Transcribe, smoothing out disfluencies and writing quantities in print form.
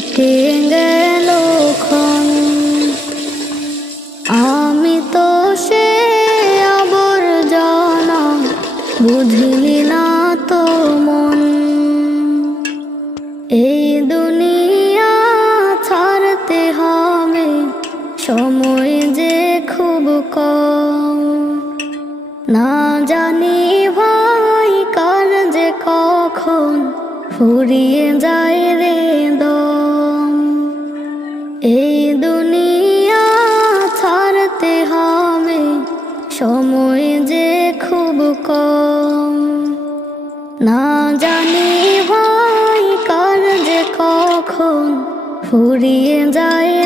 কেটে গেল ক্ষণ। আমি তো সে আবর্জনা, বুঝিলি না তো মন। এই দুনিয়া ছাড়তে হবে, সময় যে খুব কম। না জানি ভাই কার যে কখন ফুরিয়ে যায় রে দম। এই দুনিয়া ছাড়তে হবে, সময় যে খুব কম। না জানি ভাই কার যে কখন ফুরিয়ে যায়